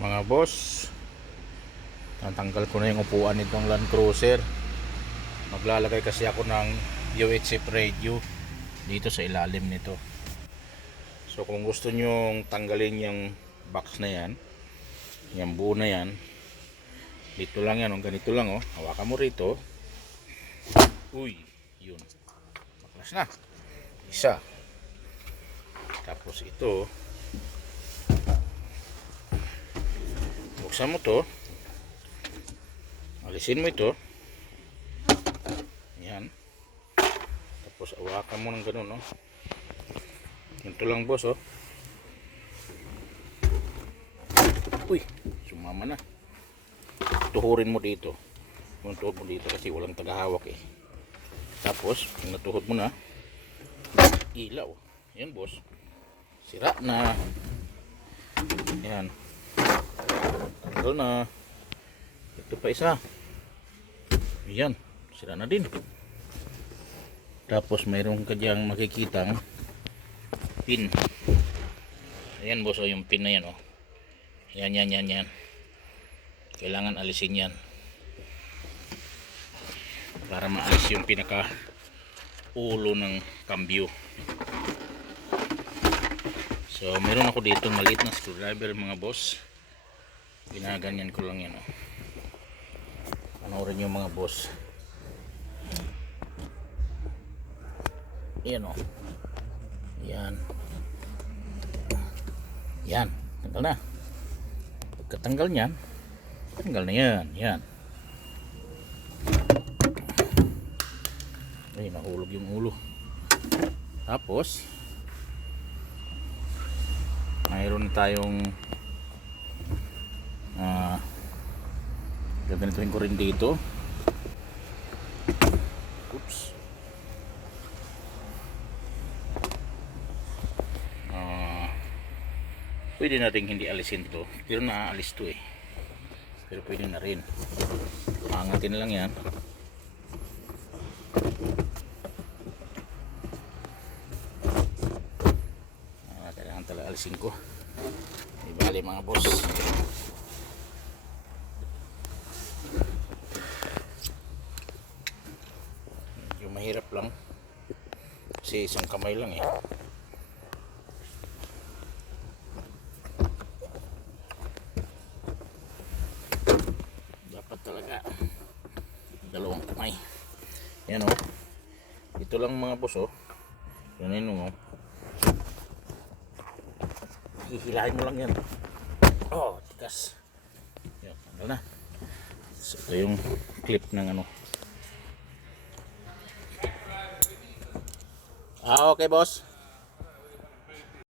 Mga boss, natanggal ko na yung upuan nitong Land Cruiser. Maglalagay kasi ako ng UHF radio dito sa ilalim nito. So kung gusto nyong tanggalin yung box na yan, yung buo na yan, dito lang yan, ganito lang oh. Hawakan mo rito. Uy, yun. Baklas na. Isa. Tapos ito, buksan mo to. Alisin mo ito. Yan. Tapos hawakan mo ng ganun, no? Ganito lang, boss, oh. Uy, sumama na. Tuhurin mo dito. Tuhod mo dito kasi walang tagahawak eh. Tapos, pag natuhod mo na, ilaw. Yan, boss. Sira na. Yan. Tanggal na. Ito pa isa. Yan. Sira na din. Tapos mayroon ka diyang makikitang pin. Ayan, boss, oh, yung pin na yan, oh. Yan. Kailangan alisin yan para maalis yung pinaka ulo ng cambio. So meron ako dito maliit na screwdriver, mga boss. Ginaganyan ko lang yan, oh. Panoorin nyo, mga boss. Yan, oh. Yan, tanggal na. Pagkatanggal nyan, tanggal na yan. Yan. Ay, nahulog yung ulo. Tapos mayroon tayong gaganituin ko rin dito. Oops. Pwede natin hindi alisin to, pero naaalis to eh. Pero pwede na rin. Angatin lang yan. Kailangan talaga alisin ko. Ibali, mga boss. Medyo mahirap lang kasi isang kamay lang eh. Dapat talaga dalawang kamay. Yan, oh. Ito lang, mga boss, oh. Yan, oh. Hihilahin mo lang yan. Oh, tikas. Yan, tanggal na. So, ito yung clip ng ano. Okay, boss.